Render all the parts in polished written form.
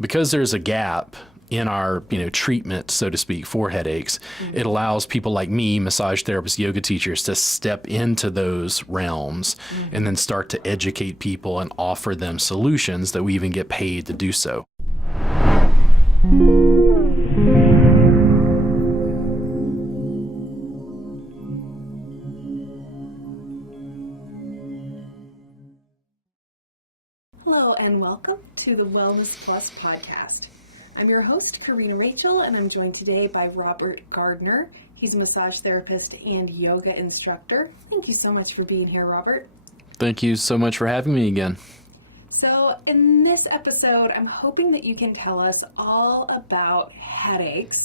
Because there's a gap in our, treatment, so to speak, for headaches, it allows people like me, massage therapists, yoga teachers, to step into those realms and then start to educate people and offer them solutions that we even get paid to do so. Hello and welcome to the Wellness Plus podcast. I'm your host, Karina Rachel, and I'm joined today by Robert Gardner. He's a massage therapist and yoga instructor. Thank you so much for being here, Robert. Thank you so much for having me again. So in this episode, I'm hoping that you can tell us all about headaches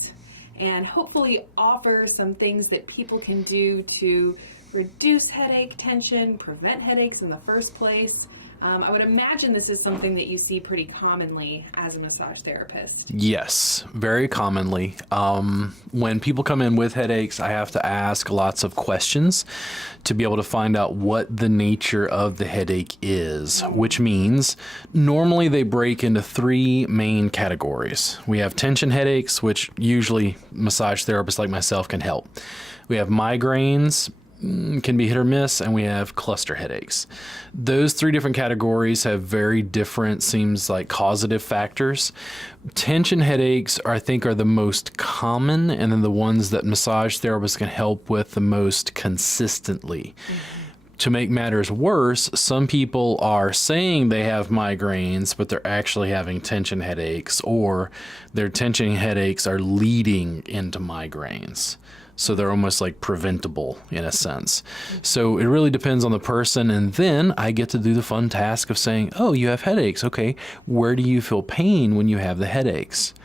and hopefully offer some things that people can do to reduce headache tension, prevent headaches in the first place. I would imagine this is something that you see pretty commonly as a massage therapist. Yes, very commonly. When people come in with headaches, I have to ask lots of questions to be able to find out what the nature of the headache is, which means normally they break into three main categories. We have tension headaches, which usually massage therapists like myself can help. We have migraines, can be hit or miss, and we have cluster headaches. Those three different categories have very different, seems like, causative factors. Tension headaches I think are the most common, and then the ones that massage therapists can help with the most consistently. To make matters worse, some people are saying they have migraines, but they're actually having tension headaches, or their tension headaches are leading into migraines. So they're almost like preventable in a sense. So it really depends on the person. And then I get to do the fun task of saying, oh, you have headaches. Okay, where do you feel pain when you have the headaches?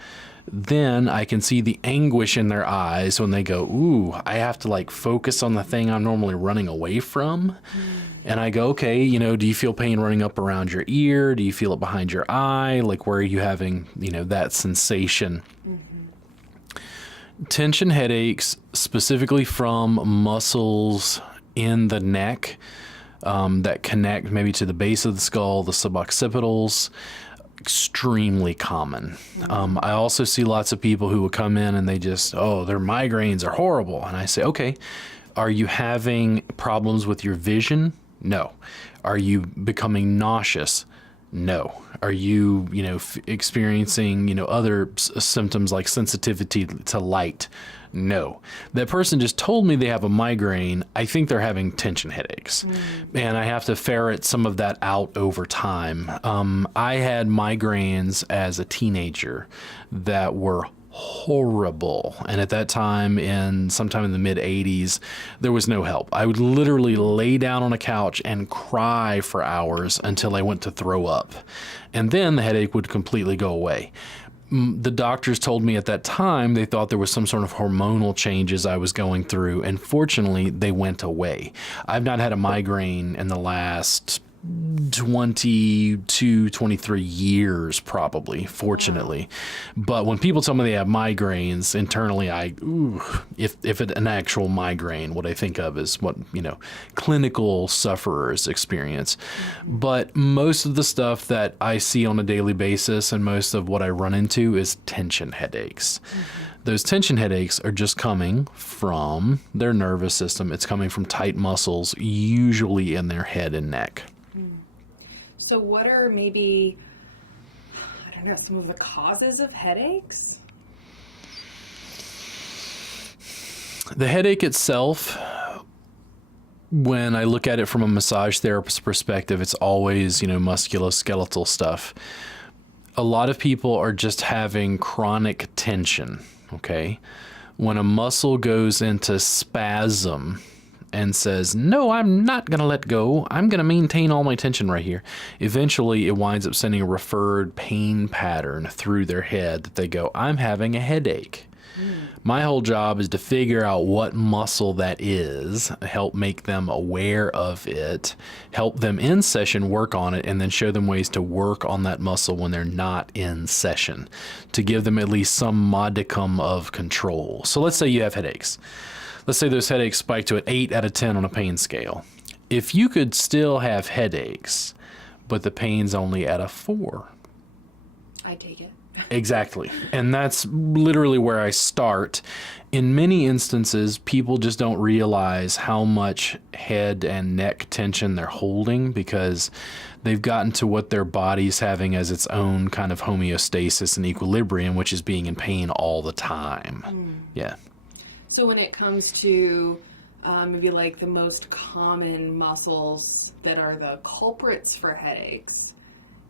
Then I can see the anguish in their eyes when they go, ooh, I have to focus on the thing I'm normally running away from. And I go, okay, do you feel pain running up around your ear? Do you feel it behind your eye? Where are you having, that sensation? Tension headaches, specifically from muscles in the neck that connect maybe to the base of the skull, the suboccipitals, extremely common. I also see lots of people who will come in and they just, their migraines are horrible. And I say, okay, are you having problems with your vision? No. Are you becoming nauseous? No. Are you, experiencing, other symptoms like sensitivity to light? No. That person just told me they have a migraine. I think they're having tension headaches. And I have to ferret some of that out over time. I had migraines as a teenager that were horrible. And at that time, sometime in the mid 80s, there was no help. I would literally lay down on a couch and cry for hours until I went to throw up. And then the headache would completely go away. The doctors told me at that time they thought there was some sort of hormonal changes I was going through, and fortunately, they went away. I've not had a migraine in the last 22, 23 years, probably, fortunately. But when people tell me they have migraines, internally, if an actual migraine, what I think of is what, clinical sufferers experience. But most of the stuff that I see on a daily basis and most of what I run into is tension headaches. Those tension headaches are just coming from their nervous system. It's coming from tight muscles, usually in their head and neck. So what are maybe, some of the causes of headaches? The headache itself, when I look at it from a massage therapist perspective, it's always, musculoskeletal stuff. A lot of people are just having chronic tension, okay? When a muscle goes into spasm and says, no, I'm not going to let go. I'm going to maintain all my tension right here. Eventually, it winds up sending a referred pain pattern through their head that they go, I'm having a headache. My whole job is to figure out what muscle that is, help make them aware of it, help them in session work on it, and then show them ways to work on that muscle when they're not in session, to give them at least some modicum of control. So let's say you have headaches. Let's say those headaches spike to an 8 out of 10 on a pain scale. If you could still have headaches, but the pain's only at a 4. I take it. Exactly. And that's literally where I start. In many instances, people just don't realize how much head and neck tension they're holding because they've gotten to what their body's having as its own kind of homeostasis and equilibrium, which is being in pain all the time. Yeah. So when it comes to maybe like the most common muscles that are the culprits for headaches,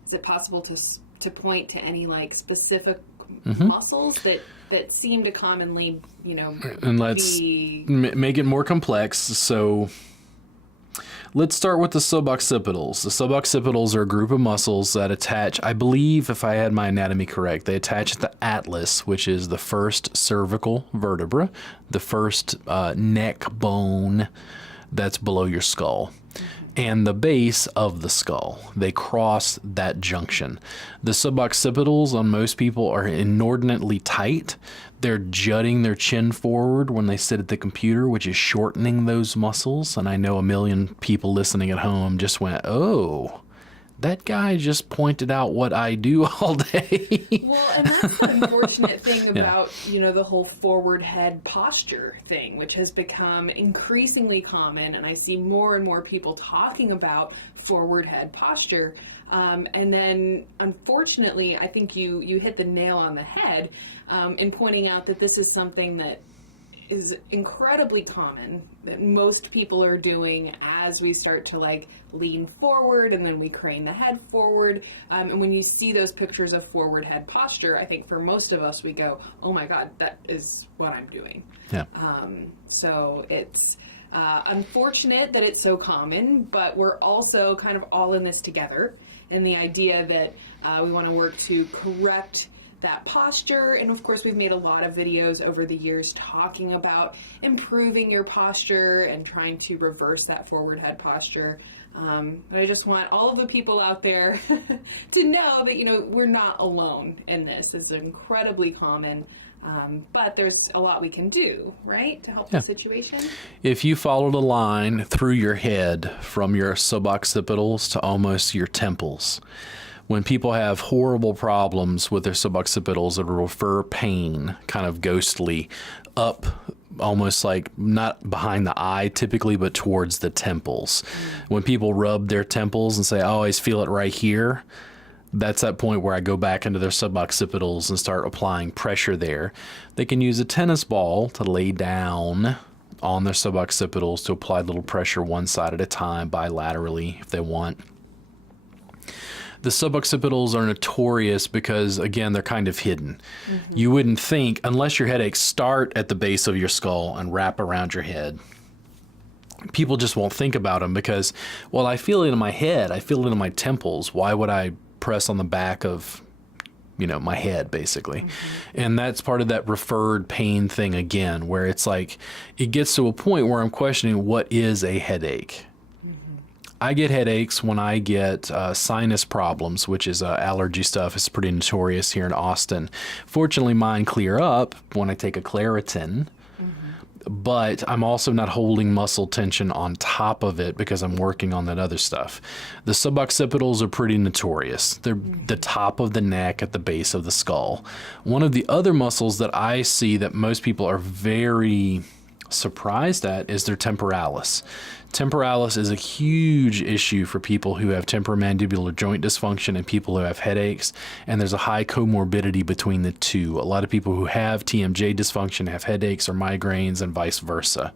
is it possible to point to any like specific muscles that seem to commonly, And let's make it more complex. So let's start with the suboccipitals. The suboccipitals are a group of muscles that attach, I believe, if I had my anatomy correct, they attach at the atlas, which is the first cervical vertebra, the first neck bone that's below your skull, and the base of the skull. They cross that junction. The suboccipitals on most people are inordinately tight. They're jutting their chin forward when they sit at the computer, which is shortening those muscles. And I know a million people listening at home just went, oh, that guy just pointed out what I do all day. Well, and that's the unfortunate thing about, the whole forward head posture thing, which has become increasingly common. And I see more and more people talking about forward head posture. And then, unfortunately, I think you hit the nail on the head in pointing out that this is something that is incredibly common, that most people are doing as we start to like lean forward and then we crane the head forward. And when you see those pictures of forward head posture, I think for most of us, we go, oh my God, that is what I'm doing. Yeah. So it's unfortunate that it's so common, but we're also kind of all in this together. And the idea that we want to work to correct that posture. And of course, we've made a lot of videos over the years talking about improving your posture and trying to reverse that forward head posture. But I just want all of the people out there to know that, we're not alone in this. It's incredibly common. But there's a lot we can do, right, to help the situation. If you followed a line through your head from your suboccipitals to almost your temples, when people have horrible problems with their suboccipitals, it'll refer pain kind of ghostly up, almost like not behind the eye typically, but towards the temples. When people rub their temples and say, I always feel it right here, that's that point where I go back into their suboccipitals and start applying pressure there. They can use a tennis ball to lay down on their suboccipitals to apply a little pressure one side at a time, bilaterally if they want. The suboccipitals are notorious because, again, they're kind of hidden. You wouldn't think, unless your headaches start at the base of your skull and wrap around your head, people just won't think about them because, well, I feel it in my head. I feel it in my temples. Why would I press on the back of, my head, basically? And that's part of that referred pain thing again, where it's like, it gets to a point where I'm questioning what is a headache. I get headaches when I get sinus problems, which is allergy stuff. It's pretty notorious here in Austin. Fortunately, mine clear up when I take a Claritin, but I'm also not holding muscle tension on top of it because I'm working on that other stuff. The suboccipitals are pretty notorious. They're the top of the neck at the base of the skull. One of the other muscles that I see that most people are very surprised at is their temporalis. Temporalis is a huge issue for people who have temporomandibular joint dysfunction and people who have headaches, and there's a high comorbidity between the two. A lot of people who have TMJ dysfunction have headaches or migraines and vice versa.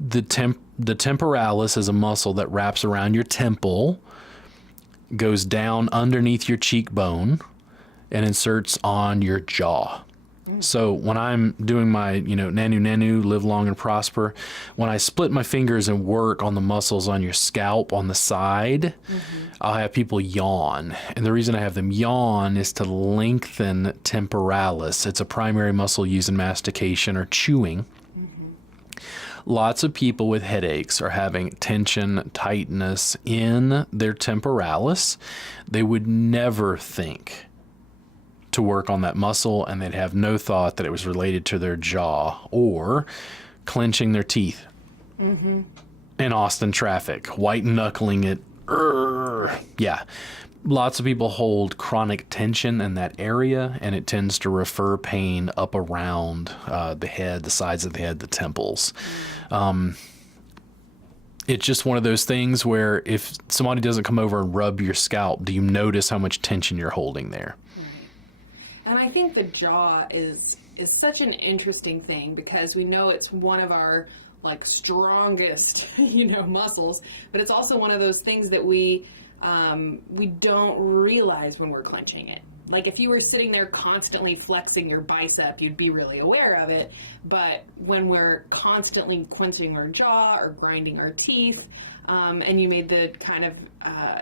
The temporalis is a muscle that wraps around your temple, goes down underneath your cheekbone, and inserts on your jaw. So when I'm doing my, nanu, live long and prosper, when I split my fingers and work on the muscles on your scalp on the side, I'll have people yawn. And the reason I have them yawn is to lengthen temporalis. It's a primary muscle used in mastication or chewing. Lots of people with headaches are having tension, tightness in their temporalis. They would never think to work on that muscle, and they'd have no thought that it was related to their jaw or clenching their teeth in Austin traffic, white knuckling it. Yeah. Lots of people hold chronic tension in that area, and it tends to refer pain up around the head, the sides of the head, the temples. It's just one of those things where if somebody doesn't come over and rub your scalp, do you notice how much tension you're holding there? Right. And I think the jaw is such an interesting thing because we know it's one of our like strongest, muscles, but it's also one of those things that we don't realize when we're clenching it. Like if you were sitting there constantly flexing your bicep, you'd be really aware of it. But when we're constantly clenching our jaw or grinding our teeth, and you made the kind of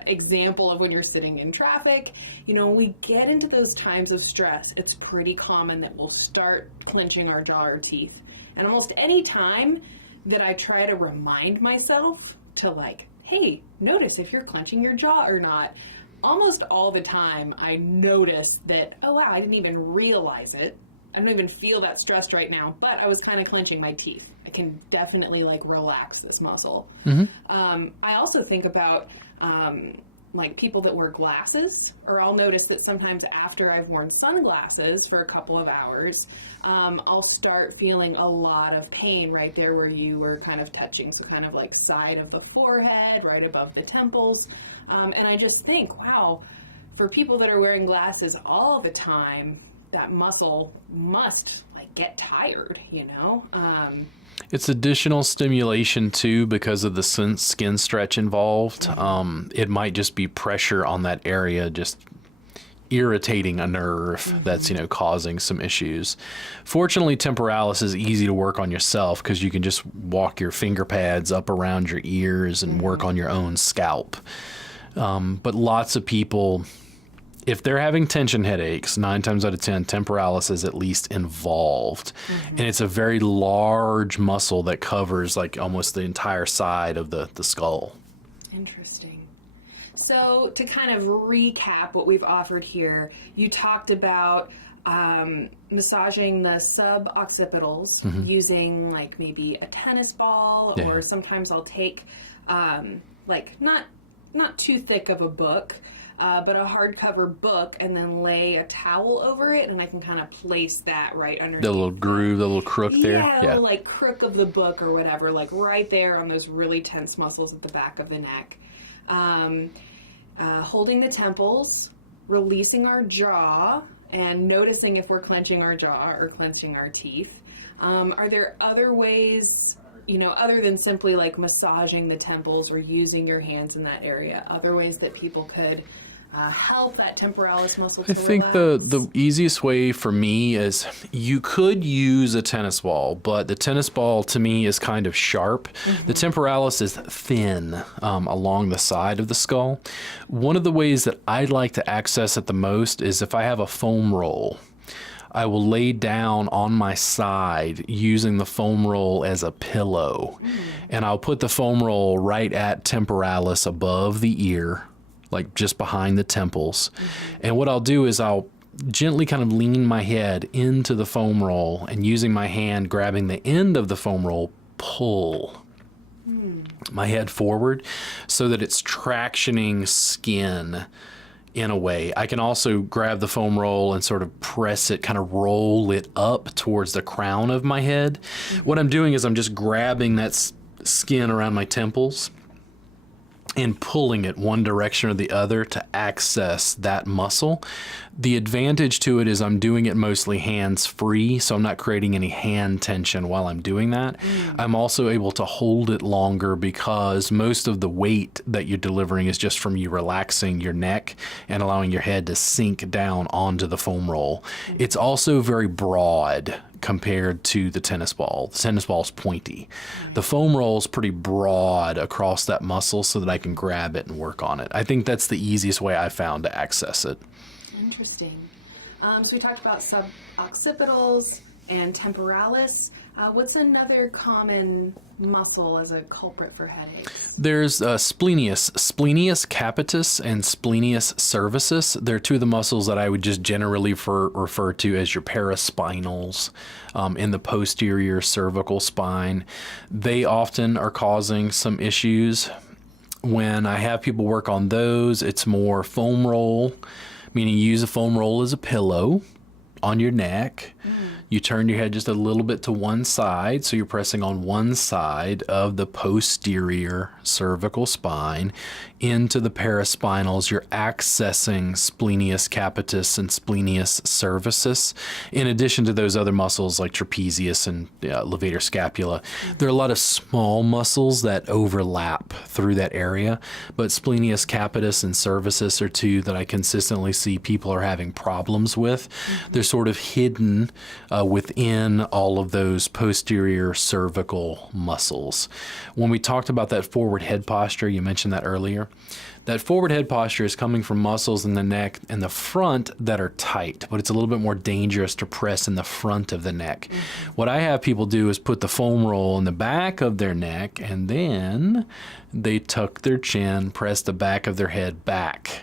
example of when you're sitting in traffic, when we get into those times of stress, it's pretty common that we'll start clenching our jaw or teeth. And almost any time that I try to remind myself to like, hey, notice if you're clenching your jaw or not, almost all the time I notice that, oh wow, I didn't even realize it. I don't even feel that stressed right now, but I was kind of clenching my teeth. I can definitely like relax this muscle. I also think about like people that wear glasses, or I'll notice that sometimes after I've worn sunglasses for a couple of hours, I'll start feeling a lot of pain right there where you were kind of touching. So kind of like side of the forehead, right above the temples. And I just think, wow, for people that are wearing glasses all the time, that muscle must like get tired, It's additional stimulation too because of the skin stretch involved. It might just be pressure on that area, just irritating a nerve that's, causing some issues. Fortunately, temporalis is easy to work on yourself because you can just walk your finger pads up around your ears and work on your own scalp. But lots of people, if they're having tension headaches, 9 times out of 10, temporalis is at least involved. And it's a very large muscle that covers like almost the entire side of the skull. Interesting. So to kind of recap what we've offered here, you talked about massaging the suboccipitals using like maybe a tennis ball, or sometimes I'll take like not too thick of a book, but a hardcover book, and then lay a towel over it, and I can kind of place that right underneath. The little groove, the little crook there. Yeah, the little, like crook of the book or whatever, like right there on those really tense muscles at the back of the neck. Holding the temples, releasing our jaw, and noticing if we're clenching our jaw or clenching our teeth. Are there other ways, other than simply like massaging the temples or using your hands in that area, other ways that people could help that temporalis muscle to I think the easiest way for me is you could use a tennis ball, but the tennis ball to me is kind of sharp. The temporalis is thin along the side of the skull. One of the ways that I like to access it the most is if I have a foam roll. I will lay down on my side using the foam roll as a pillow. And I'll put the foam roll right at temporalis above the ear, like just behind the temples. And what I'll do is I'll gently kind of lean my head into the foam roll, and using my hand grabbing the end of the foam roll, pull my head forward so that it's tractioning skin in a way. I can also grab the foam roll and sort of press it, kind of roll it up towards the crown of my head. What I'm doing is I'm just grabbing that skin around my temples and pulling it one direction or the other to access that muscle. The advantage to it is I'm doing it mostly hands-free, so I'm not creating any hand tension while I'm doing that. I'm also able to hold it longer because most of the weight that you're delivering is just from you relaxing your neck and allowing your head to sink down onto the foam roll. It's also very broad compared to the tennis ball. The tennis ball is pointy. The foam roll is pretty broad across that muscle so that I can grab it and work on it. I think that's the easiest way I found to access it. Interesting. So we talked about suboccipitals and temporalis. What's another common muscle as a culprit for headaches? There's splenius capitis and splenius cervicis. They're two of the muscles that I would just generally refer to as your paraspinals in the posterior cervical spine. They often are causing some issues. when I have people work on those, it's more foam roll, meaning you use a foam roll as a pillow on your neck. You turn your head just a little bit to one side, so you're pressing on one side of the posterior cervical spine into the paraspinals. You're accessing splenius capitis and splenius cervicis, in addition to those other muscles like trapezius and levator scapula. There are a lot of small muscles that overlap through that area, but splenius capitis and cervicis are two that I consistently see people are having problems with. They're sort of hidden within all of those posterior cervical muscles. When we talked about that forward head posture, you mentioned that earlier. That forward head posture is coming from muscles in the neck and the front that are tight, but it's a little bit more dangerous to press in the front of the neck. What I have people do is put the foam roll in the back of their neck, and then they tuck their chin, press the back of their head back.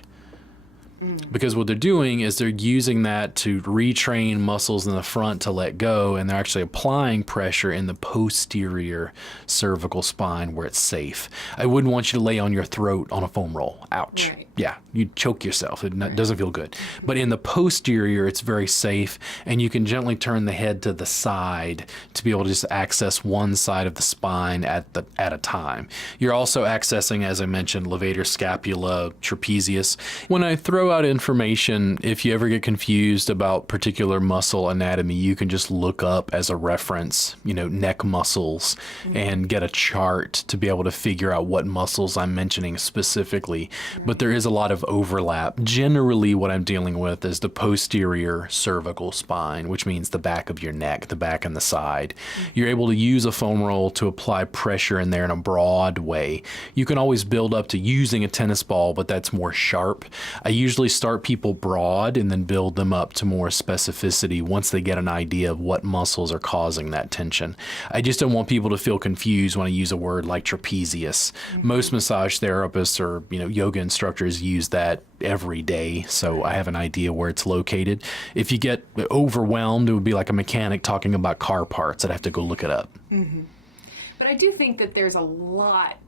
Because what they're doing is they're using that to retrain muscles in the front to let go, and they're actually applying pressure in the posterior cervical spine where it's safe. I wouldn't want you to lay on your throat on a foam roll. Ouch. Right. Yeah, you'd choke yourself. It doesn't feel good. But in the posterior, it's very safe, and you can gently turn the head to the side to be able to just access one side of the spine at a time. You're also accessing, as I mentioned, levator scapula, trapezius. When I throw out information, if you ever get confused about particular muscle anatomy, you can just look up as a reference, neck muscles, and get a chart to be able to figure out what muscles I'm mentioning specifically. But there is a lot of overlap. Generally, what I'm dealing with is the posterior cervical spine, which means the back of your neck, the back and the side. You're able to use a foam roll to apply pressure in there in a broad way. You can always build up to using a tennis ball, but that's more sharp. I usually start people broad and then build them up to more specificity once they get an idea of what muscles are causing that tension. I just don't want people to feel confused when I use a word like trapezius. Most massage therapists or yoga instructors use that every day, so I have an idea where it's located. If you get overwhelmed, it would be like a mechanic talking about car parts. I'd have to go look it up. But I do think that there's a lot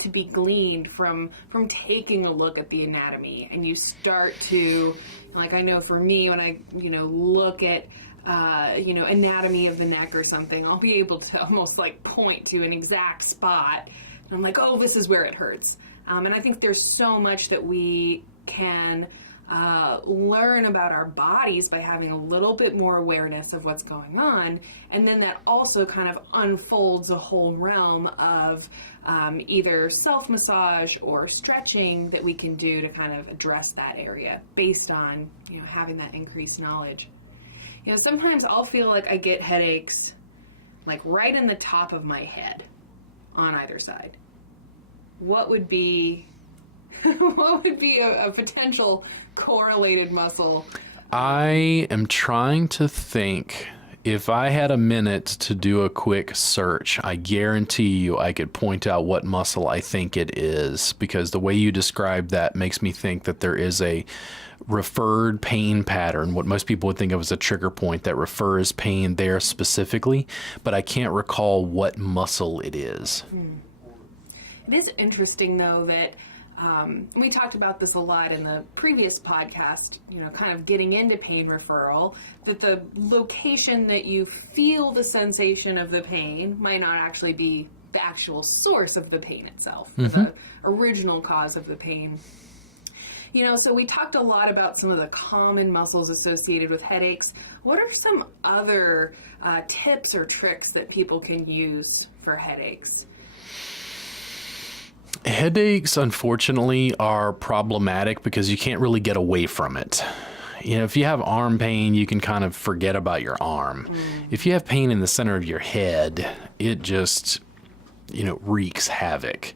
to be gleaned from taking a look at the anatomy, and you start to, like, I know for me, when I look at anatomy of the neck or something, I'll be able to almost like point to an exact spot, and I'm like, oh, this is where it hurts. And I think there's so much that we can learn about our bodies by having a little bit more awareness of what's going on, and then that also kind of unfolds a whole realm of either self-massage or stretching that we can do to kind of address that area based on having that increased knowledge. Sometimes I'll feel like I get headaches like right in the top of my head on either side. What would be a potential correlated muscle? I am trying to think. If I had a minute to do a quick search, I guarantee you I could point out what muscle I think it is, because the way you describe that makes me think that there is a referred pain pattern, what most people would think of as a trigger point that refers pain there specifically, but I can't recall what muscle it is. It is interesting, though, that we talked about this a lot in the previous podcast, kind of getting into pain referral, that the location that you feel the sensation of the pain might not actually be the actual source of the pain itself, the original cause of the pain. So we talked a lot about some of the common muscles associated with headaches. What are some other tips or tricks that people can use for headaches? Headaches, unfortunately, are problematic because you can't really get away from it. If you have arm pain, you can kind of forget about your arm. If you have pain in the center of your head, it just, wreaks havoc.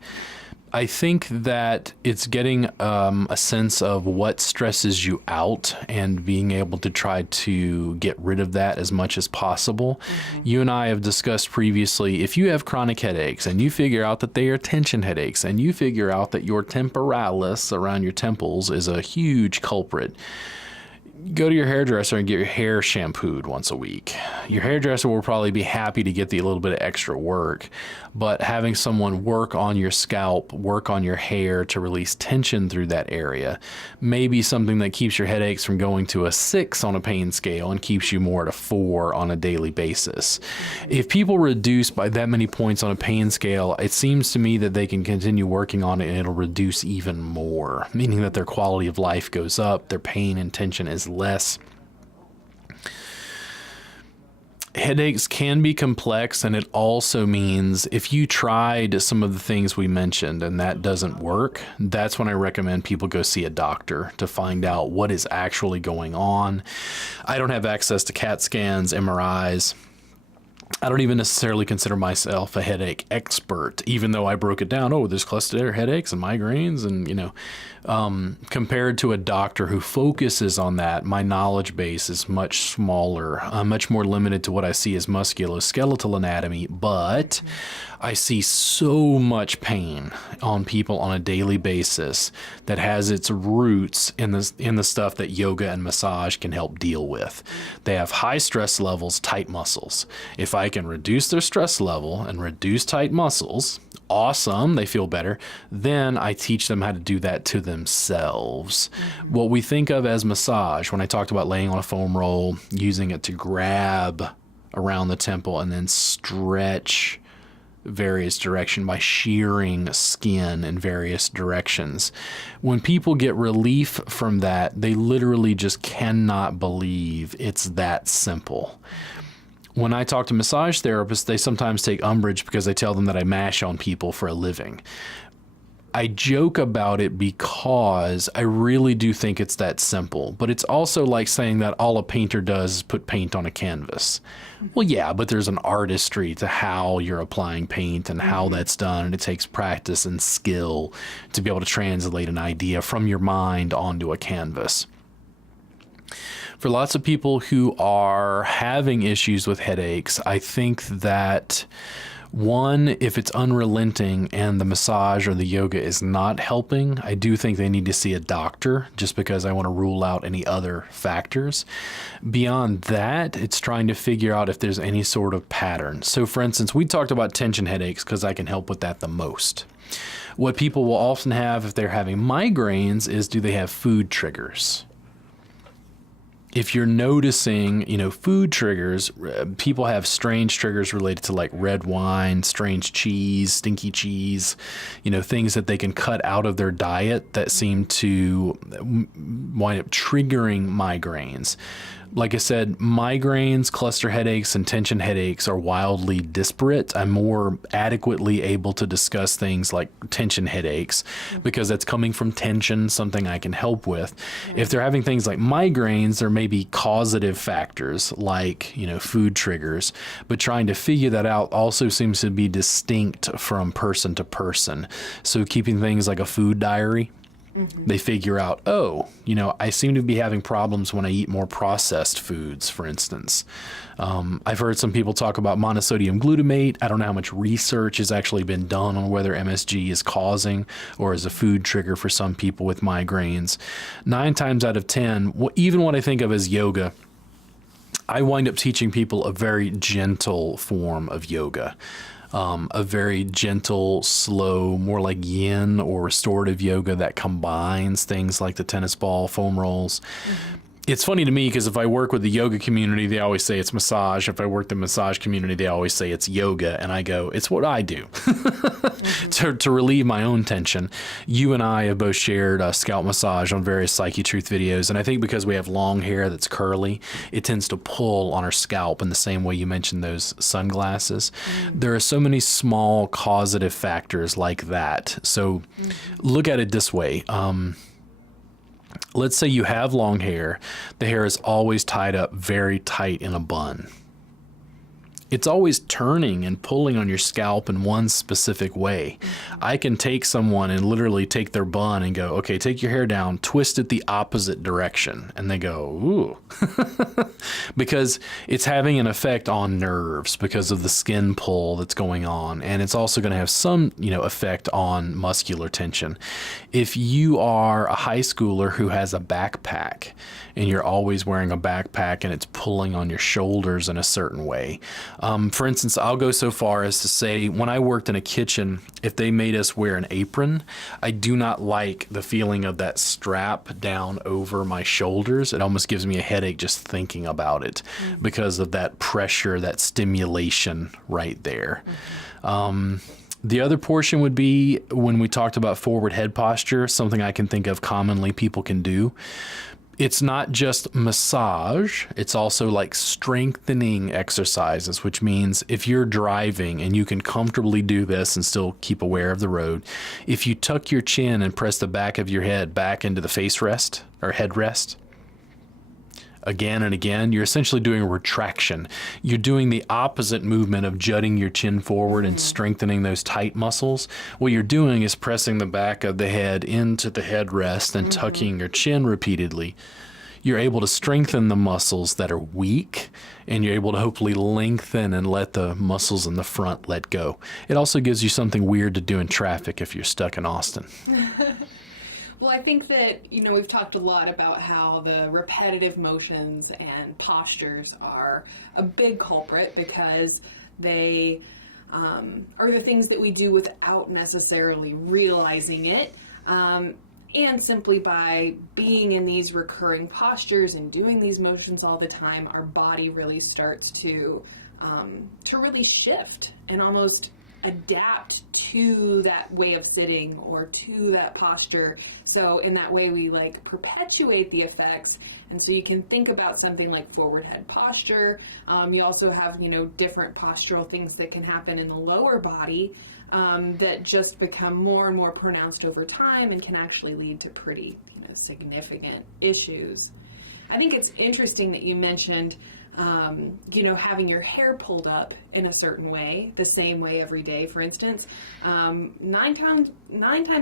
I think that it's getting a sense of what stresses you out and being able to try to get rid of that as much as possible. You and I have discussed previously, if you have chronic headaches and you figure out that they are tension headaches and you figure out that your temporalis around your temples is a huge culprit, go to your hairdresser and get your hair shampooed once a week. Your hairdresser will probably be happy to get the little bit of extra work, but having someone work on your scalp, work on your hair to release tension through that area may be something that keeps your headaches from going to a 6 on a pain scale and keeps you more at a 4 on a daily basis. If people reduce by that many points on a pain scale, it seems to me that they can continue working on it and it'll reduce even more, meaning that their quality of life goes up, their pain and tension is less. Headaches can be complex, and it also means if you tried some of the things we mentioned and that doesn't work, that's when I recommend people go see a doctor to find out what is actually going on. I don't have access to CAT scans, MRIs. I don't even necessarily consider myself a headache expert, even though I broke it down. Oh, there's cluster headaches and migraines, and compared to a doctor who focuses on that, my knowledge base is much smaller, much more limited to what I see as musculoskeletal anatomy. But I see so much pain on people on a daily basis that has its roots in the stuff that yoga and massage can help deal with. They have high stress levels, tight muscles. If I can reduce their stress level and reduce tight muscles, awesome, they feel better. Then I teach them how to do that to themselves. What we think of as massage, when I talked about laying on a foam roll, using it to grab around the temple and then stretch various direction by shearing skin in various directions. When people get relief from that, they literally just cannot believe it's that simple. When I talk to massage therapists, they sometimes take umbrage because I tell them that I mash on people for a living. I joke about it because I really do think it's that simple, but it's also like saying that all a painter does is put paint on a canvas. Well, yeah, but there's an artistry to how you're applying paint and how that's done, and it takes practice and skill to be able to translate an idea from your mind onto a canvas. For lots of people who are having issues with headaches, I think that one, if it's unrelenting and the massage or the yoga is not helping, I do think they need to see a doctor just because I want to rule out any other factors. Beyond that, it's trying to figure out if there's any sort of pattern. So for instance, we talked about tension headaches because I can help with that the most. What people will often have if they're having migraines is, do they have food triggers? If you're noticing, food triggers, people have strange triggers related to like red wine, strange cheese, stinky cheese, things that they can cut out of their diet that seem to wind up triggering migraines. Like I said, migraines, cluster headaches, and tension headaches are wildly disparate. I'm more adequately able to discuss things like tension headaches because that's coming from tension, something I can help with. If they're having things like migraines, there may be causative factors like, food triggers, but trying to figure that out also seems to be distinct from person to person. So keeping things like a food diary, they figure out, I seem to be having problems when I eat more processed foods, for instance. I've heard some people talk about monosodium glutamate. I don't know how much research has actually been done on whether MSG is causing or is a food trigger for some people with migraines. 9 times out of 10, even what I think of as yoga, I wind up teaching people a very gentle form of yoga. A very gentle, slow, more like yin or restorative yoga that combines things like the tennis ball, foam rolls. It's funny to me because if I work with the yoga community, they always say it's massage. If I work the massage community, they always say it's yoga. And I go, it's what I do to relieve my own tension. You and I have both shared scalp massage on various Psyche Truth videos. And I think because we have long hair that's curly, it tends to pull on our scalp in the same way you mentioned those sunglasses. There are so many small causative factors like that. So look at it this way. Let's say you have long hair. The hair is always tied up very tight in a bun. it's always turning and pulling on your scalp in one specific way. I can take someone and literally take their bun and go, okay, take your hair down, twist it the opposite direction. And they go, ooh, because it's having an effect on nerves because of the skin pull that's going on. And it's also going to have some, effect on muscular tension. If you are a high schooler who has a backpack and you're always wearing a backpack and it's pulling on your shoulders in a certain way. For instance, I'll go so far as to say when I worked in a kitchen, if they made us wear an apron, I do not like the feeling of that strap down over my shoulders. It almost gives me a headache just thinking about it because of that pressure, that stimulation right there. The other portion would be when we talked about forward head posture, something I can think of commonly people can do. It's not just massage, it's also like strengthening exercises, which means if you're driving and you can comfortably do this and still keep aware of the road, if you tuck your chin and press the back of your head back into the face rest or headrest, again and again, you're essentially doing a retraction. You're doing the opposite movement of jutting your chin forward and strengthening those tight muscles. What you're doing is pressing the back of the head into the headrest and tucking your chin repeatedly. You're able to strengthen the muscles that are weak, and you're able to hopefully lengthen and let the muscles in the front let go. It also gives you something weird to do in traffic if you're stuck in Austin. Well, I think that, we've talked a lot about how the repetitive motions and postures are a big culprit because they are the things that we do without necessarily realizing it. And simply by being in these recurring postures and doing these motions all the time, our body really starts to really shift and almost adapt to that way of sitting or to that posture. So in that way we perpetuate the effects. And so you can think about something like forward head posture. You also have, different postural things that can happen in the lower body that just become more and more pronounced over time and can actually lead to pretty significant issues. I think it's interesting that you mentioned having your hair pulled up in a certain way, the same way every day, for instance. 9 times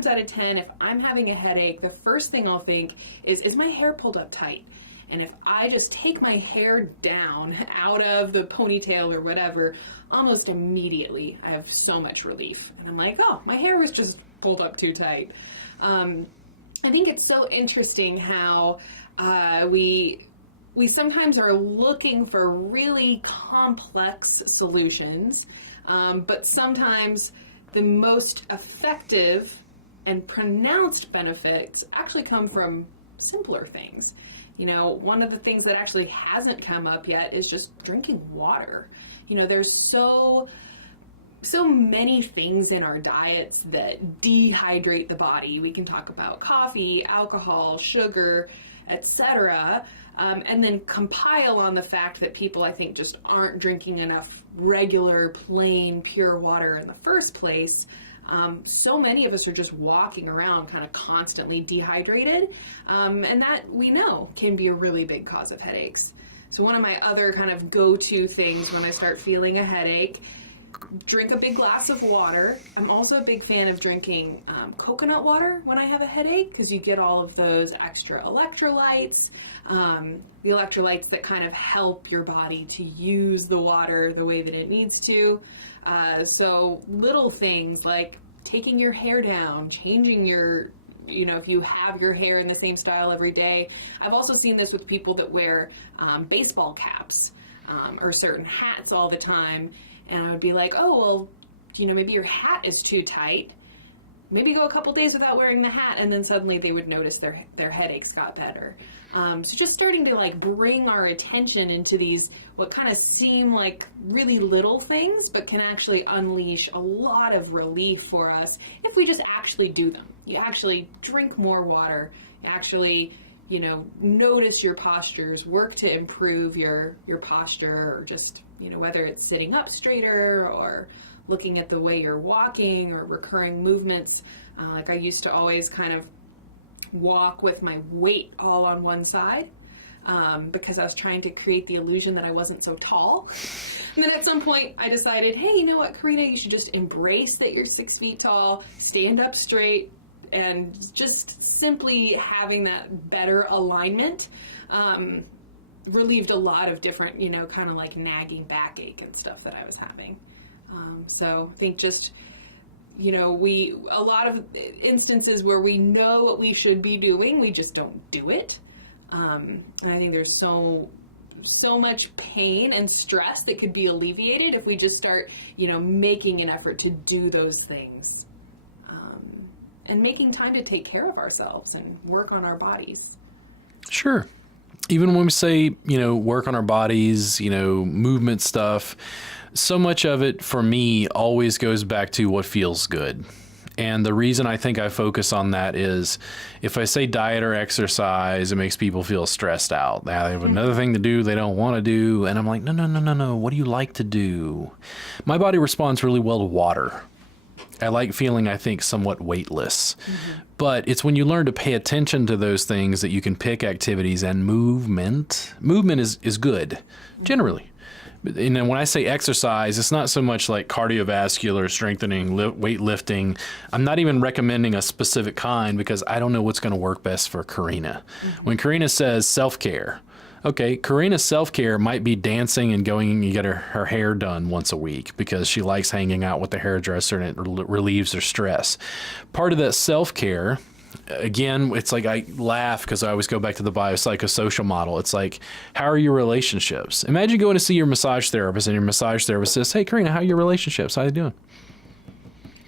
out of 10, if I'm having a headache, the first thing I'll think is my hair pulled up tight? And if I just take my hair down out of the ponytail or whatever, almost immediately I have so much relief. And I'm like, oh, my hair was just pulled up too tight. I think it's so interesting how we sometimes are looking for really complex solutions, but sometimes the most effective and pronounced benefits actually come from simpler things. One of the things that actually hasn't come up yet is just drinking water. There's so many things in our diets that dehydrate the body. We can talk about coffee, alcohol, sugar, etc., and then compile on the fact that people, I think, just aren't drinking enough regular, plain, pure water in the first place. So many of us are just walking around kind of constantly dehydrated, and that we know can be a really big cause of headaches. So one of my other kind of go-to things when I start feeling a headache, drink a big glass of water. I'm also a big fan of drinking coconut water when I have a headache because you get all of those extra electrolytes, the electrolytes that kind of help your body to use the water the way that it needs to. So little things like taking your hair down, changing your, if you have your hair in the same style every day. I've also seen this with people that wear baseball caps or certain hats all the time. And I would be like, oh, well, maybe your hat is too tight. Maybe go a couple days without wearing the hat, and then suddenly they would notice their headaches got better. So just starting to bring our attention into these, what kind of seem like really little things, but can actually unleash a lot of relief for us if we just actually do them. You actually drink more water, you actually, notice your postures, work to improve your posture, or just, whether it's sitting up straighter or looking at the way you're walking or recurring movements. I used to always kind of walk with my weight all on one side. because I was trying to create the illusion that I wasn't so tall. And then at some point I decided, hey, you know what, Karina, you should just embrace that you're 6 feet tall, stand up straight, and just simply having that better alignment relieved a lot of different, kind of like nagging backache and stuff that I was having. So I think just, a lot of instances where we know what we should be doing, we just don't do it. And I think there's so much pain and stress that could be alleviated if we just start, making an effort to do those things. And making time to take care of ourselves and work on our bodies. Sure. Even when we say, work on our bodies, movement stuff, so much of it for me always goes back to what feels good. And the reason I think I focus on that is if I say diet or exercise, it makes people feel stressed out. Now they have another thing to do they don't want to do. And I'm like, no. What do you like to do? My body responds really well to water. I like feeling, I think, somewhat weightless. Mm-hmm. But it's when you learn to pay attention to those things that you can pick activities, and movement. Movement is good, generally. And then when I say exercise, it's not so much like cardiovascular strengthening, weightlifting. I'm not even recommending a specific kind because I don't know what's going to work best for Karina. Mm-hmm. When Karina says self-care, okay, Karina's self-care might be dancing and going and get her hair done once a week because she likes hanging out with the hairdresser and it relieves her stress. Part of that self-care, again, it's like I laugh because I always go back to the biopsychosocial model. It's like, how are your relationships? Imagine going to see your massage therapist and your massage therapist says, hey, Karina, how are your relationships? How are you doing?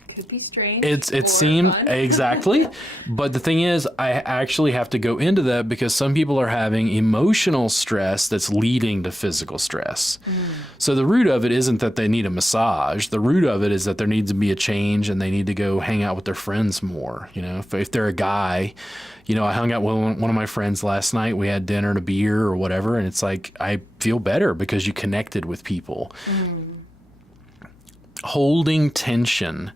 Could be strange. It seemed exactly. But the thing is, I actually have to go into that because some people are having emotional stress that's leading to physical stress. So the root of it isn't that they need a massage. The root of it is that there needs to be a change and they need to go hang out with their friends more. If they're a guy, I hung out with one of my friends last night. We had dinner and a beer or whatever. And it's like, I feel better because you connected with people. Holding tension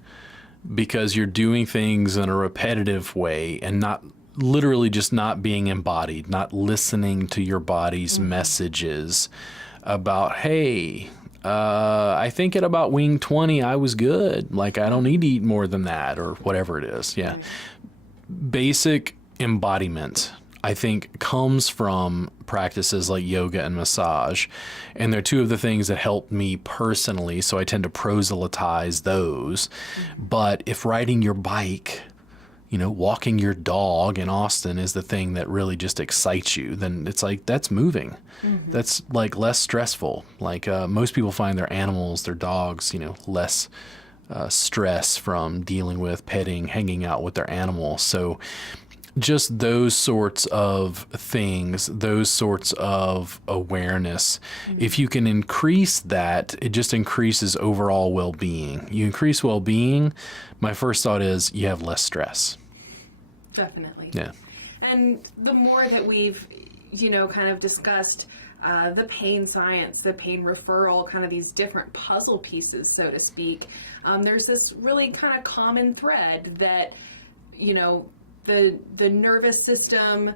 because you're doing things in a repetitive way and not literally just not being embodied, not listening to your body's messages about, hey, I think at about wing 20, I was good. Like, I don't need to eat more than that or whatever it is. Yeah. Basic embodiment, I think, comes from practices like yoga and massage. And they're two of the things that help me personally, so I tend to proselytize those. But if riding your bike, walking your dog in Austin is the thing that really just excites you, then it's like, that's moving. That's like less stressful. Like most people find their animals, their dogs, less stress from dealing with petting, hanging out with their animal. So just those sorts of things, those sorts of awareness, if you can increase that, it just increases overall well-being. You increase well-being, my first thought is you have less stress. Definitely. Yeah. And the more that we've, kind of discussed the pain science, the pain referral, kind of these different puzzle pieces, so to speak, there's this really kind of common thread that, the nervous system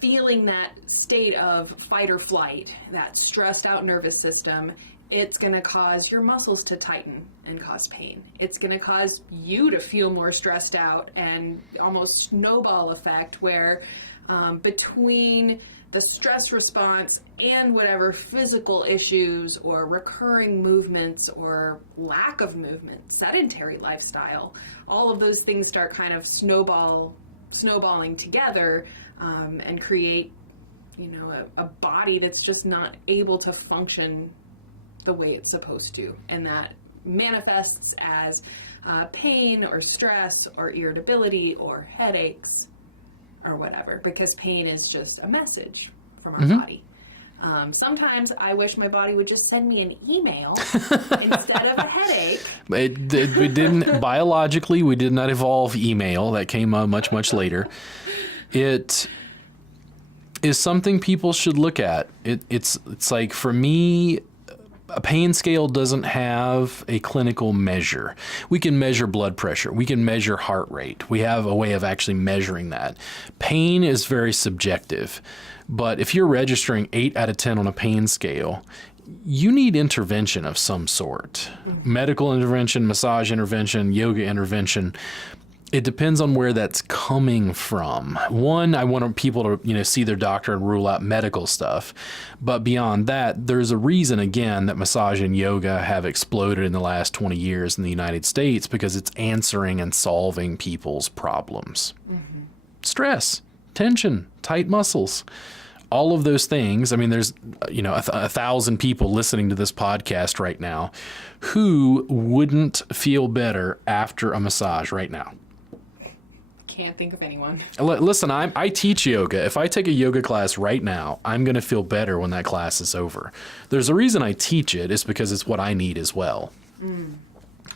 feeling that state of fight or flight, that stressed out nervous system, it's going to cause your muscles to tighten and cause pain. It's going to cause you to feel more stressed out and almost snowball effect where between the stress response and whatever physical issues or recurring movements or lack of movement, sedentary lifestyle, all of those things start kind of snowballing together and create, a body that's just not able to function the way it's supposed to. And that manifests as pain or stress or irritability or headaches or whatever, because pain is just a message from our body. Sometimes I wish my body would just send me an email instead of a headache. We didn't, biologically, we did not evolve email. That came much, much later. It is something people should look at. It's like, for me, a pain scale doesn't have a clinical measure. We can measure blood pressure. We can measure heart rate. We have a way of actually measuring that. Pain is very subjective. But if you're registering 8 out of 10 on a pain scale, you need intervention of some sort. Medical intervention, massage intervention, yoga intervention. It depends on where that's coming from. One, I want people to, see their doctor and rule out medical stuff. But beyond that, there's a reason, again, that massage and yoga have exploded in the last 20 years in the United States, because it's answering and solving people's problems. Stress, tension, tight muscles. All of those things. I mean, there's, 1,000 people listening to this podcast right now who wouldn't feel better after a massage right now. Can't think of anyone. Listen, I teach yoga. If I take a yoga class right now, I'm going to feel better when that class is over. There's a reason I teach it. It's because it's what I need as well. And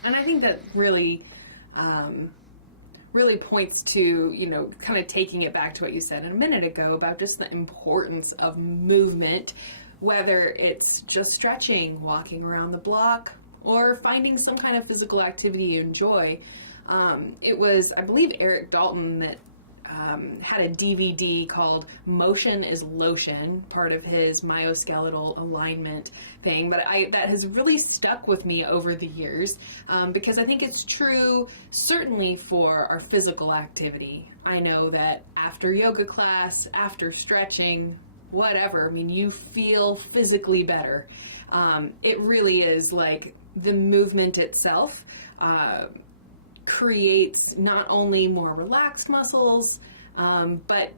I think that really points to, kind of taking it back to what you said a minute ago about just the importance of movement, whether it's just stretching, walking around the block, or finding some kind of physical activity you enjoy. It was, I believe, Eric Dalton that had a DVD called Motion is Lotion, part of his myoskeletal alignment thing, but that has really stuck with me over the years, because I think it's true certainly for our physical activity. I know that after yoga class, after stretching, whatever, I mean, you feel physically better. It really is like the movement itself creates not only more relaxed muscles, but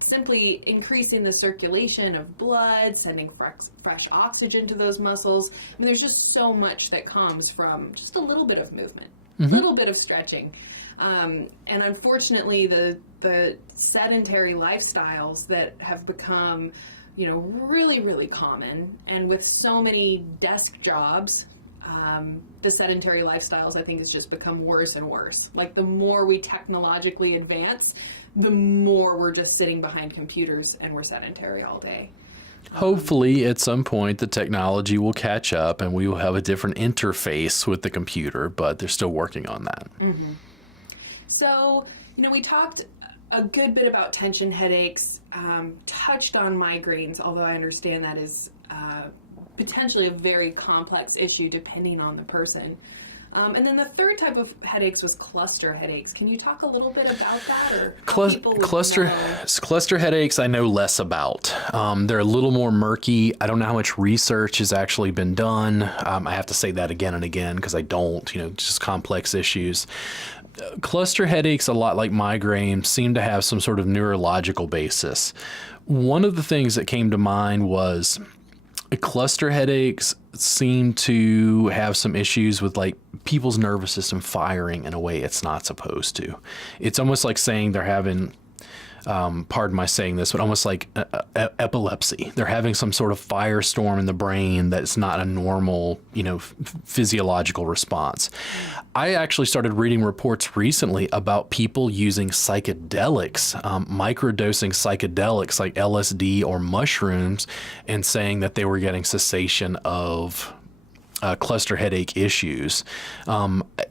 simply increasing the circulation of blood, sending fresh oxygen to those muscles. I mean, there's just so much that comes from just a little bit of movement, a little bit of stretching. And unfortunately, the sedentary lifestyles that have become, really, really common, and with so many desk jobs, the sedentary lifestyles, I think, has just become worse and worse. Like, the more we technologically advance, the more we're just sitting behind computers and we're sedentary all day. Hopefully, at some point, the technology will catch up and we will have a different interface with the computer, but they're still working on that. So, we talked a good bit about tension headaches, touched on migraines, although I understand that is potentially a very complex issue depending on the person. And then the third type of headaches was cluster headaches. Can you talk a little bit about that? Or cluster headaches I know less about. They're a little more murky. I don't know how much research has actually been done. I have to say that again and again because I don't, just complex issues. Cluster headaches, a lot like migraine, seem to have some sort of neurological basis. One of the things that came to mind was cluster headaches seem to have some issues with like people's nervous system firing in a way it's not supposed to. It's almost like saying they're having, pardon my saying this, but almost like epilepsy. They're having some sort of firestorm in the brain that's not a normal, physiological response. I actually started reading reports recently about people using psychedelics, microdosing psychedelics like LSD or mushrooms, and saying that they were getting cessation of cluster headache issues.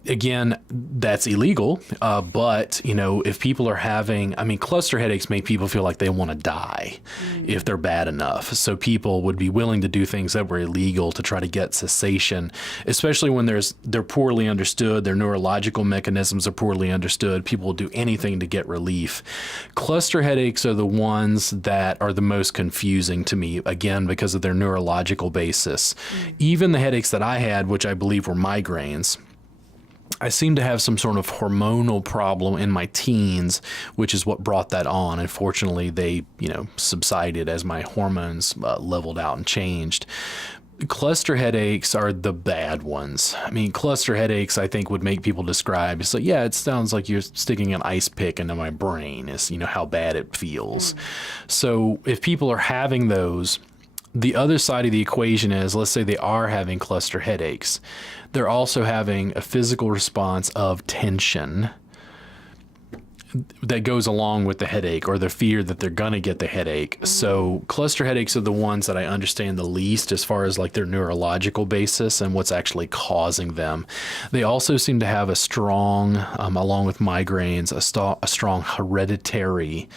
Again, that's illegal, but, if people are having, cluster headaches make people feel like they want to die if they're bad enough. So people would be willing to do things that were illegal to try to get cessation, especially when they're poorly understood, their neurological mechanisms are poorly understood. People will do anything to get relief. Cluster headaches are the ones that are the most confusing to me, again, because of their neurological basis. Even the headaches that I had, which I believe were migraines, I seemed to have some sort of hormonal problem in my teens, which is what brought that on. Unfortunately, they, subsided as my hormones leveled out and changed. Cluster headaches are the bad ones. Cluster headaches, I think, would make people describe. It's like, yeah, it sounds like you're sticking an ice pick into my brain, is, how bad it feels. So if people are having those, the other side of the equation is, let's say they are having cluster headaches. They're also having a physical response of tension that goes along with the headache, or the fear that they're going to get the headache. So cluster headaches are the ones that I understand the least as far as like their neurological basis and what's actually causing them. They also seem to have a strong, along with migraines, a strong hereditary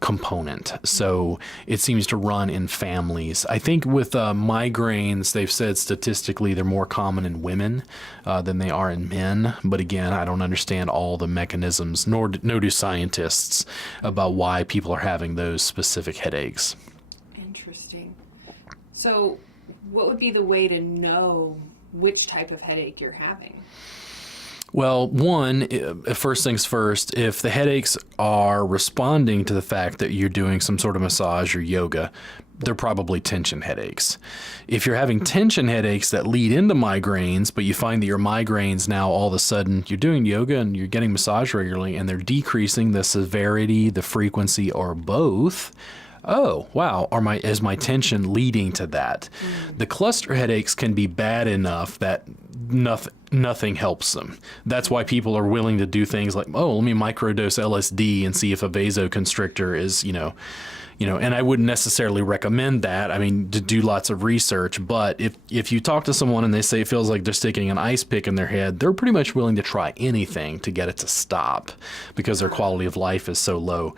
component. So it seems to run in families. I think with migraines, they've said statistically they're more common in women than they are in men. But again, I don't understand all the mechanisms, nor do scientists, about why people are having those specific headaches. Interesting. So what would be the way to know which type of headache you're having? Well, one, first things first, if the headaches are responding to the fact that you're doing some sort of massage or yoga, they're probably tension headaches. If you're having tension headaches that lead into migraines, but you find that your migraines now all of a sudden you're doing yoga and you're getting massage regularly and they're decreasing the severity, the frequency, or both, oh, wow, is my tension leading to that? The cluster headaches can be bad enough that nothing helps them. That's why people are willing to do things like, oh, let me microdose LSD and see if a vasoconstrictor is, and I wouldn't necessarily recommend that. I mean, to do lots of research, but if you talk to someone and they say it feels like they're sticking an ice pick in their head, they're pretty much willing to try anything to get it to stop because their quality of life is so low.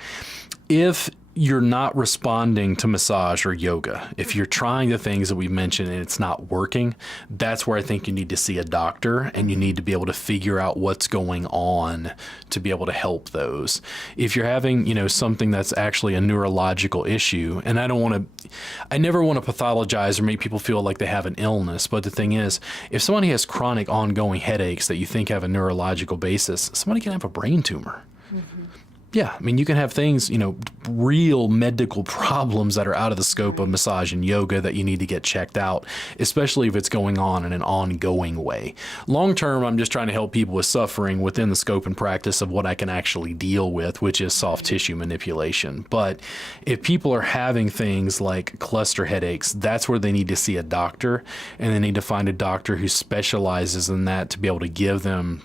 If you're not responding to massage or yoga, if you're trying the things that we've mentioned and it's not working, that's where I think you need to see a doctor and you need to be able to figure out what's going on to be able to help those. If you're having, something that's actually a neurological issue, and I never want to pathologize or make people feel like they have an illness, but the thing is, if somebody has chronic ongoing headaches that you think have a neurological basis, somebody can have a brain tumor. Mm-hmm. Yeah, I mean, you can have things, real medical problems that are out of the scope of massage and yoga that you need to get checked out, especially if it's going on in an ongoing way. Long term, I'm just trying to help people with suffering within the scope and practice of what I can actually deal with, which is soft tissue manipulation. But if people are having things like cluster headaches, that's where they need to see a doctor, and they need to find a doctor who specializes in that to be able to give them,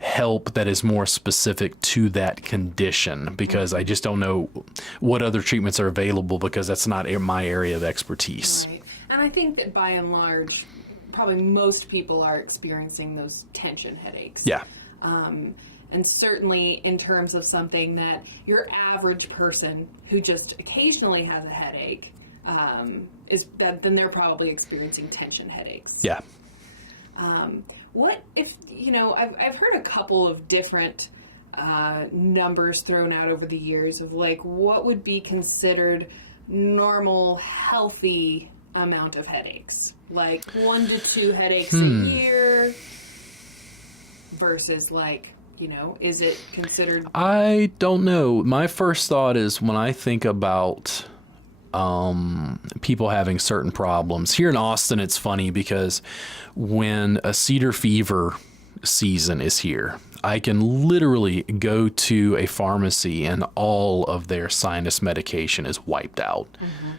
help that is more specific to that condition, because I just don't know what other treatments are available because that's not my area of expertise. Right. And I think that by and large, probably most people are experiencing those tension headaches. Yeah. And certainly in terms of something that your average person who just occasionally has a headache then they're probably experiencing tension headaches. Yeah. What if, I've heard a couple of different numbers thrown out over the years of what would be considered normal, healthy amount of headaches? 1 to 2 headaches a year versus is it considered? I don't know. My first thought is when I think about people having certain problems. Here in Austin, it's funny because when a cedar fever season is here, I can literally go to a pharmacy and all of their sinus medication is wiped out. Mm-hmm.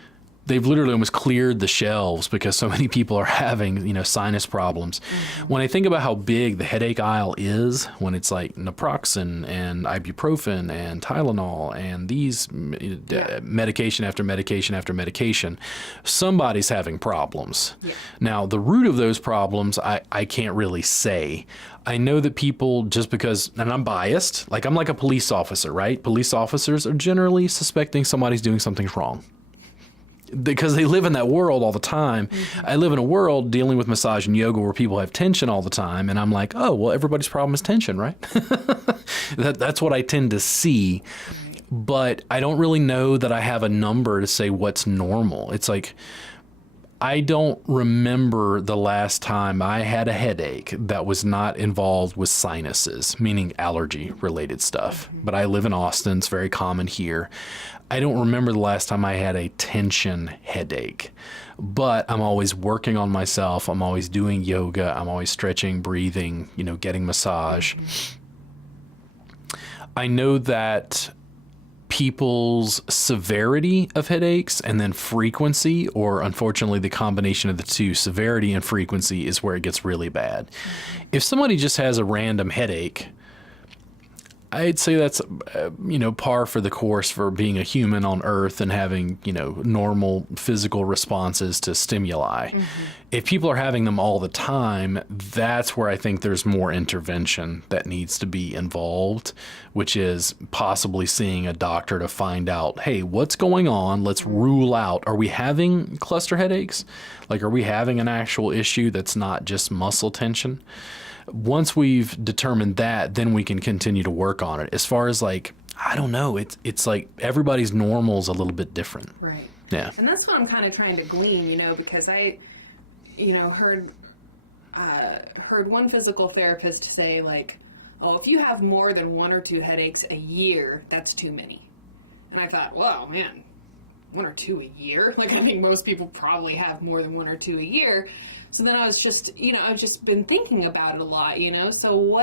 They've literally almost cleared the shelves because so many people are having, sinus problems. Mm-hmm. When I think about how big the headache aisle is, when it's like naproxen and ibuprofen and Tylenol and these medication after medication after medication, somebody's having problems. Yeah. Now, the root of those problems, I can't really say. I know that people, just because, and I'm biased, I'm like a police officer, right? Police officers are generally suspecting somebody's doing something wrong, because they live in that world all the time. Mm-hmm. I live in a world dealing with massage and yoga where people have tension all the time. And I'm like, oh, well, everybody's problem is tension, right? That's what I tend to see. But I don't really know that I have a number to say what's normal. It's I don't remember the last time I had a headache that was not involved with sinuses, meaning allergy related stuff. Mm-hmm. But I live in Austin. It's very common here. I don't remember the last time I had a tension headache, but I'm always working on myself. I'm always doing yoga. I'm always stretching, breathing, getting massage. Mm-hmm. I know that people's severity of headaches and then frequency, or unfortunately the combination of the two, severity and frequency, is where it gets really bad. Mm-hmm. If somebody just has a random headache, I'd say that's, par for the course for being a human on Earth and having, normal physical responses to stimuli. If people are having them all the time, that's where I think there's more intervention that needs to be involved, which is possibly seeing a doctor to find out, hey, what's going on? Let's rule out, are we having cluster headaches? Like, are we having an actual issue that's not just muscle tension? Once we've determined that, then we can continue to work on it. As far as like, I don't know, it's like everybody's normal is a little bit different. Right. Yeah. And that's what I'm kind of trying to glean, because I, heard one physical therapist say like, oh, if you have more than 1 or 2 headaches a year, that's too many. And I thought, wow, man, 1 or 2 a year? Like, I think most people probably have more than 1 or 2 a year. So then I was just, I've just been thinking about it a lot, so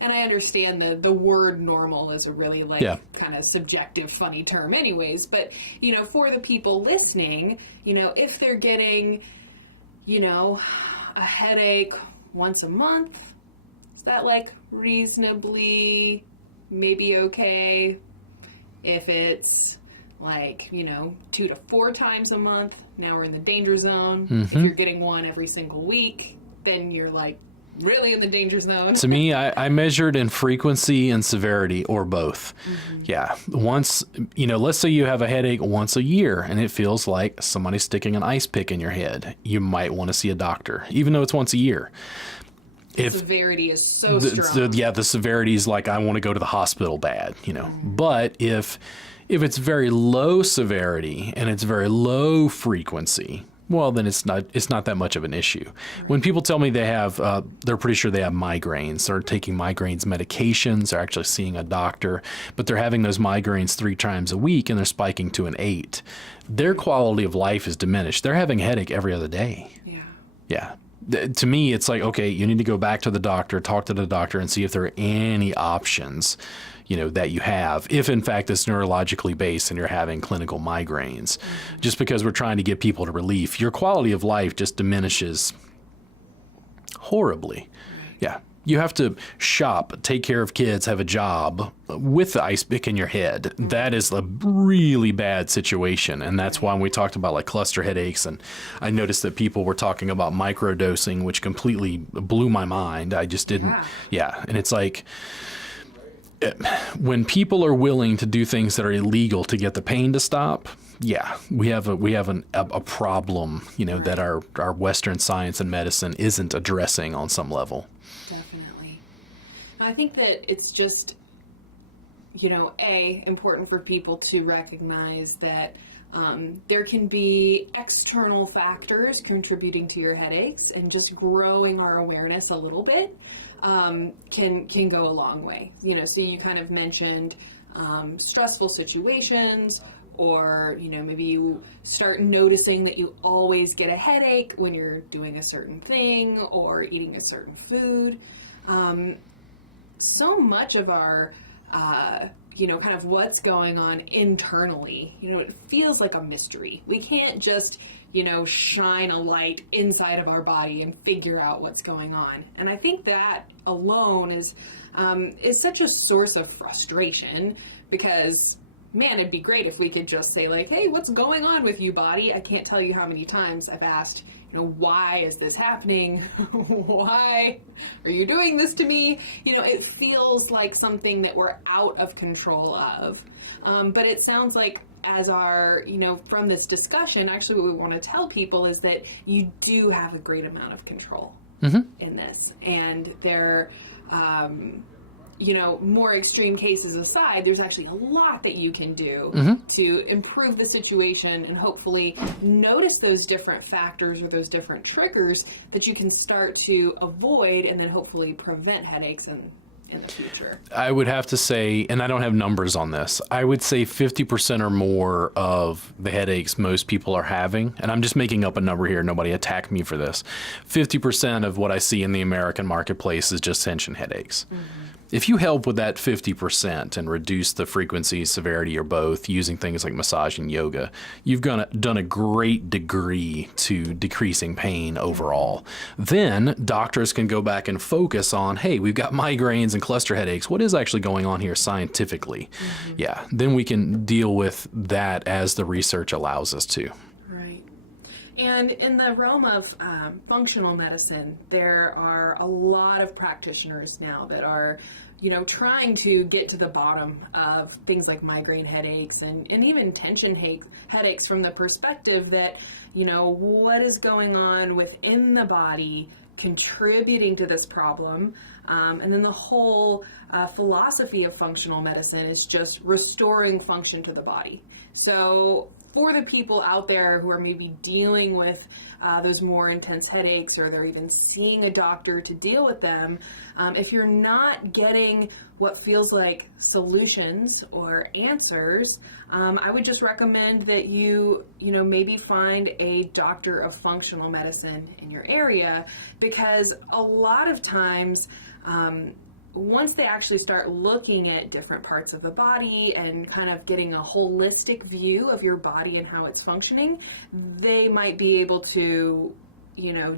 and I understand the word normal is a really kind of subjective, funny term anyways, but, for the people listening, if they're getting, a headache once a month, is that like reasonably maybe okay? If it's like, 2 to 4 times a month, now we're in the danger zone. If you're getting one every single week, then you're like really in the danger zone. To me, I measured in frequency and severity, or both. Yeah. Once, let's say you have a headache once a year and it feels like somebody's sticking an ice pick in your head. You might want to see a doctor, even though it's once a year. The severity is so strong. The severity is like, I want to go to the hospital bad, But if it's very low severity and it's very low frequency, well, then it's not that much of an issue. When people tell me they have, they're pretty sure they have migraines, they're taking migraines medications, they're actually seeing a doctor, but they're having those migraines 3 times a week and they're spiking to an 8. Their quality of life is diminished. They're having a headache every other day. Yeah. To me, it's like, okay, you need to go back to the doctor, talk to the doctor, and see if there are any options, that you have, if in fact it's neurologically based and you're having clinical migraines. Just because we're trying to get people to relief, your quality of life just diminishes horribly. Yeah. You have to shop, take care of kids, have a job with the ice pick in your head. That is a really bad situation. And that's why when we talked about like cluster headaches, and I noticed that people were talking about microdosing, which completely blew my mind. I just didn't. Yeah. And it's like, when people are willing to do things that are illegal to get the pain to stop, we have a problem, that our Western science and medicine isn't addressing on some level. Definitely. I think that it's just, important for people to recognize that there can be external factors contributing to your headaches, and just growing our awareness a little bit can go a long way. So you kind of mentioned stressful situations, or maybe you start noticing that you always get a headache when you're doing a certain thing or eating a certain food. So much of our kind of what's going on internally, it feels like a mystery. We can't just shine a light inside of our body and figure out what's going on. And I think that alone is such a source of frustration, because, man, it'd be great if we could just say like, hey, what's going on with you, body? I can't tell you how many times I've asked, why is this happening? Why are you doing this to me? It feels like something that we're out of control of. But it sounds like, as our, from this discussion, actually what we want to tell people is that you do have a great amount of control in this. And there, more extreme cases aside, there's actually a lot that you can do to improve the situation, and hopefully notice those different factors or those different triggers that you can start to avoid, and then hopefully prevent headaches in the future. I would have to say, and I don't have numbers on this, I would say 50% or more of the headaches most people are having, and I'm just making up a number here, nobody attack me for this, 50% of what I see in the American marketplace is just tension headaches. If you help with that 50% and reduce the frequency, severity, or both using things like massage and yoga, you've done a great degree to decreasing pain overall. Then doctors can go back and focus on, hey, we've got migraines and cluster headaches. What is actually going on here scientifically? Yeah, then we can deal with that as the research allows us to. Right. And in the realm of functional medicine, there are a lot of practitioners now that are, trying to get to the bottom of things like migraine headaches and even tension headaches from the perspective that, what is going on within the body contributing to this problem. And then the whole philosophy of functional medicine is just restoring function to the body. So for the people out there who are maybe dealing with those more intense headaches, or they're even seeing a doctor to deal with them, if you're not getting what feels like solutions or answers, I would just recommend that you maybe find a doctor of functional medicine in your area, because a lot of times, once they actually start looking at different parts of the body and kind of getting a holistic view of your body and how it's functioning, they might be able to,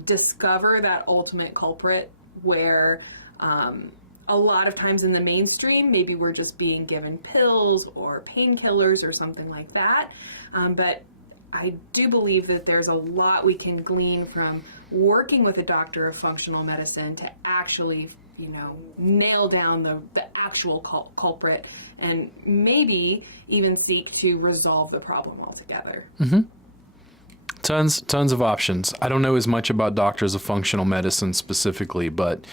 discover that ultimate culprit where a lot of times in the mainstream, maybe we're just being given pills or painkillers or something like that. But I do believe that there's a lot we can glean from working with a doctor of functional medicine to actually nail down the actual culprit and maybe even seek to resolve the problem altogether. Mm-hmm. Tons of options. I don't know as much about doctors of functional medicine specifically, but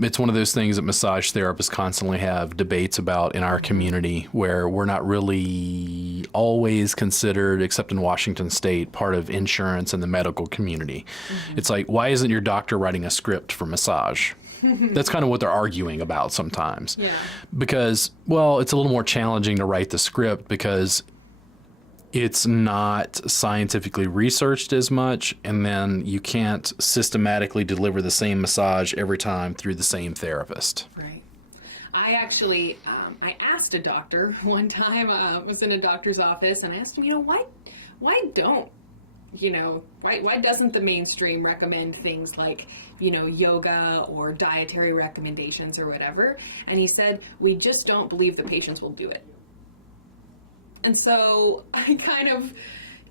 it's one of those things that massage therapists constantly have debates about in our community, where we're not really always considered, except in Washington State, part of insurance and the medical community. Mm-hmm. It's like, why isn't your doctor writing a script for massage? That's kind of what they're arguing about sometimes. Yeah. Because, well, it's a little more challenging to write the script because it's not scientifically researched as much, and then you can't systematically deliver the same massage every time through the same therapist. Right. I actually, I asked a doctor one time, was in a doctor's office, and I asked him, why doesn't the mainstream recommend things like, yoga or dietary recommendations or whatever? And he said, we just don't believe the patients will do it. And so I kind of,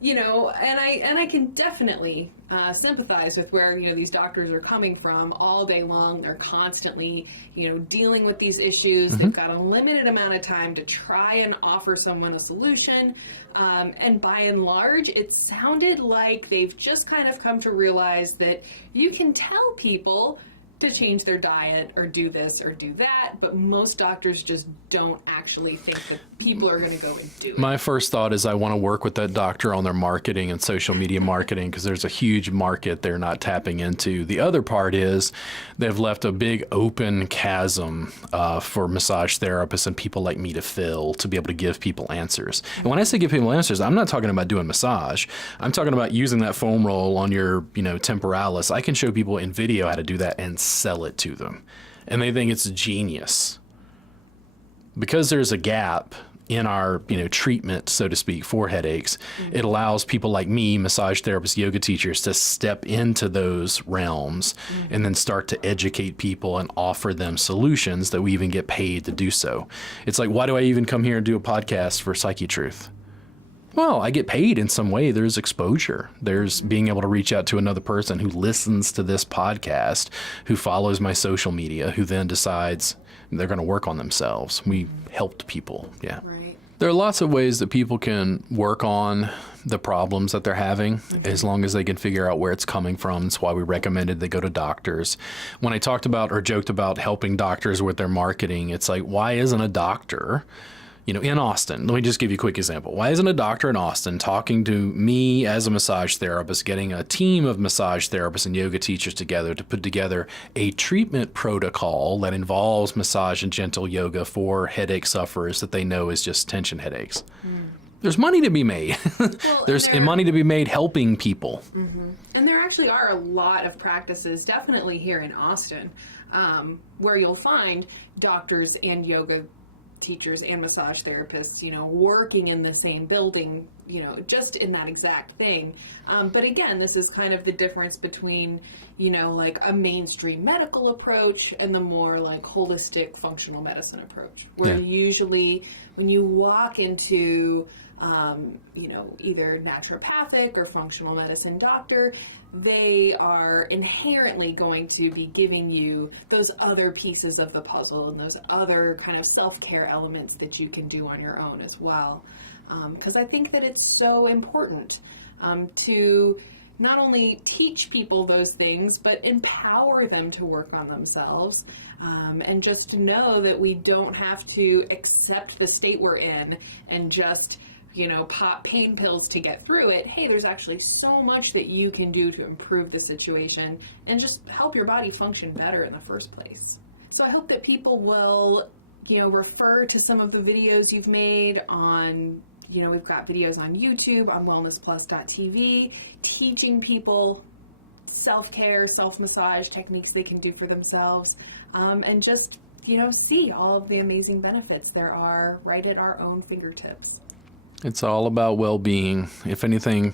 and I can definitely sympathize with where, these doctors are coming from all day long. They're constantly, dealing with these issues. Mm-hmm. They've got a limited amount of time to try and offer someone a solution. And by and large, it sounded like they've just kind of come to realize that you can tell people to change their diet or do this or do that, but most doctors just don't actually think that people are going to go and do it. My first thought is I want to work with that doctor on their marketing and social media marketing, because there's a huge market they're not tapping into. The other part is they've left a big open chasm for massage therapists and people like me to fill, to be able to give people answers. And when I say give people answers, I'm not talking about doing massage. I'm talking about using that foam roll on your, temporalis. I can show people in video how to do that and sell it to them, and they think it's genius. Because there's a gap in our treatment, so to speak, for headaches, mm-hmm. It allows people like me, massage therapists, yoga teachers, to step into those realms, mm-hmm. and then start to educate people and offer them solutions that we even get paid to do so. It's like, why do I even come here and do a podcast for Psyche Truth? Well, I get paid in some way. There's exposure. There's being able to reach out to another person who listens to this podcast, who follows my social media, who then decides they're going to work on themselves. We helped people. Yeah. Right. There are lots of ways that people can work on the problems that they're having, mm-hmm. as long as they can figure out where it's coming from. That's why we recommended they go to doctors. When I talked about or joked about helping doctors with their marketing, it's like, why isn't a doctor in Austin, let me just give you a quick example. Why isn't a doctor in Austin talking to me as a massage therapist, getting a team of massage therapists and yoga teachers together to put together a treatment protocol that involves massage and gentle yoga for headache sufferers that they know is just tension headaches? Mm. There's money to be made. Well, there's money to be made helping people. Mm-hmm. And there actually are a lot of practices, definitely here in Austin, where you'll find doctors and yoga teachers and massage therapists, working in the same building, just in that exact thing. But again, this is kind of the difference between, like a mainstream medical approach and the more like holistic functional medicine approach, where usually when you walk into, either naturopathic or functional medicine doctor, they are inherently going to be giving you those other pieces of the puzzle and those other kind of self-care elements that you can do on your own as well. Because I think that it's so important to not only teach people those things, but empower them to work on themselves, and just to know that we don't have to accept the state we're in and just pop pain pills to get through it. Hey, there's actually so much that you can do to improve the situation and just help your body function better in the first place. So I hope that people will, refer to some of the videos you've made on, we've got videos on YouTube, on wellnessplus.tv, teaching people self-care, self-massage techniques they can do for themselves, and just, see all of the amazing benefits there are right at our own fingertips. It's all about well-being. If anything,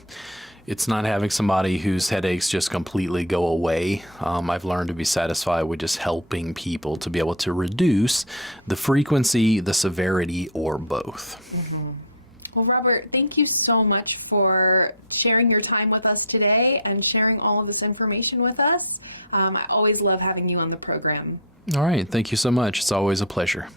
it's not having somebody whose headaches just completely go away. I've learned to be satisfied with just helping people to be able to reduce the frequency, the severity, or both. Mm-hmm. Well, Robert, thank you so much for sharing your time with us today and sharing all of this information with us. I always love having you on the program. All right. Thank you so much. It's always a pleasure.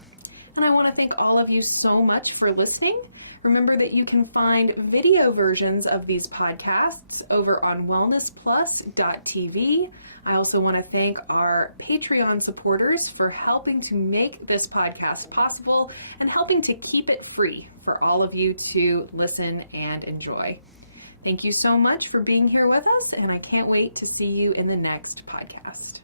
And I want to thank all of you so much for listening. Remember that you can find video versions of these podcasts over on wellnessplus.tv. I also want to thank our Patreon supporters for helping to make this podcast possible and helping to keep it free for all of you to listen and enjoy. Thank you so much for being here with us, and I can't wait to see you in the next podcast.